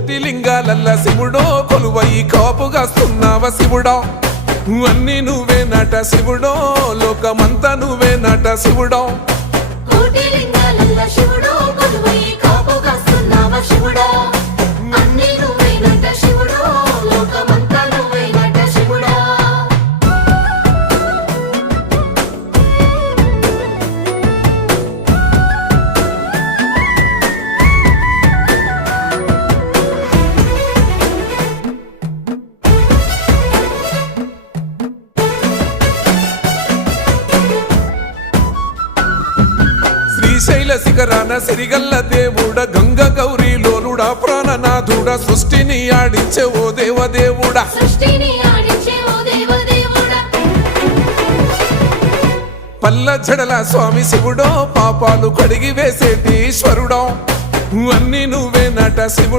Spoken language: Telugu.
కోటి లింగాలల్ల శివుడో కొలువై కాపుగాస్తున్నావ శివుడా అన్ని నువ్వే నట శివుడో లోకమంతా నువ్వే నట శివుడో కోటి లింగాలల్ల శివుడో కొలువై కాపుగాస్తున్నావ శివుడా అన్ని నువ్వే నట శివుడో లోకమంతా నువ్వే నట శివుడా శ్రీశైల శిఖరాన సిరిగల్ల దేవుడ గంగ గౌరీ లోలుడా ప్రాణనాథుడ సృష్టిని ఆడించే ఓ దేవదేవుడా సృష్టిని ఆడించే ఓ దేవదేవుడా పల్ల జడల స్వామి శివుడో పాపాలు కడిగి వేసేటి ఈశ్వరుడో అన్ని నువ్వే నట శివుడో